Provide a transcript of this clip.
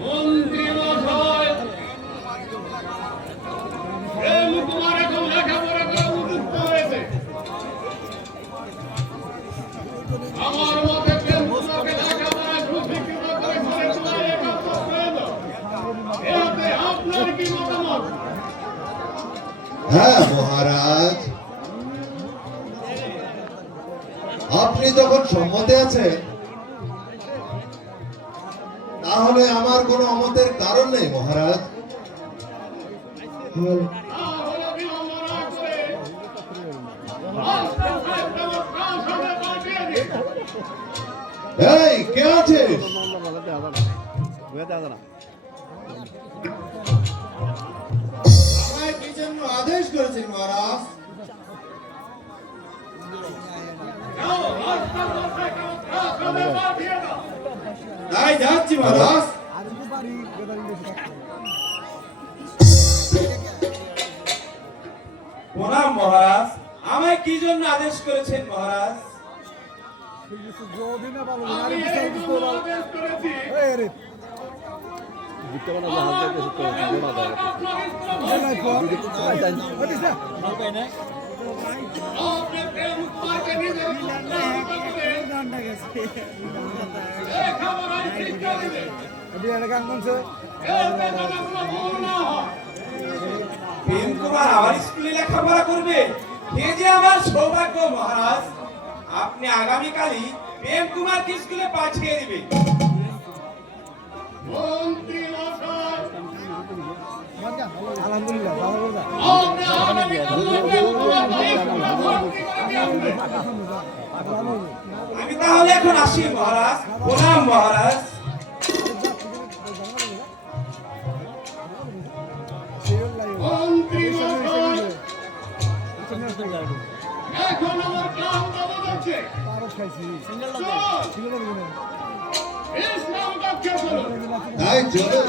মন্ত্রী মশাই, প্রেম কুমার এখন লেখাপড়া করা উপযুক্ত হয়েছে। আমার মতে প্রেম কুমারকে লেখাপড়ায় সুশিক্ষিত করে গড়ে তোলার একান্ত প্রয়োজন। এতে আপনার কি মতামত? হ্যাঁ মহারাজ, আপনি যখন সম্মতে আছেন তাহলে আমার কোনো অমতের কারণ নেই মহারাজ। এই কে আছিস? আমায় কি জন্য আদেশ করেছেন মহারাজ? তাই যাচ্ছি মহারাজ। প্রণাম মহারাজ, আমায় কি জন্য আদেশ করেছেন মহারাজ? আমি এই জন্য আদেশ করেছি, আপনি প্রেম কুমারকে নিজের সন্তান করে লেখাপড়ায় শিক্ষা দিবেন। এতে যেন কোনো ভুল না হয়। প্রেম কুমার আমার স্কুলে লেখাপড়া করবে, এ যে আমার সৌভাগ্য মহারাজ। আপনি আগামীকালই প্রেম কুমারকে স্কুলে পাঠিয়ে দিবেন। মন্ত্রী মশাই, আলহামদুলিল্লাহ ভালো কথা। আপনি আগামীকাল প্রেম কুমারকে স্কুলে ভর্তি করে দিয়ে আসবেন। আমি তাহলে এখন আসি মহারাজ। প্রণাম মহারাজ। মন্ত্রী মশাই, এখন আমার ক্লান্ত হচ্ছে। ইসলাম রক্ষা করুন। তাই চলো।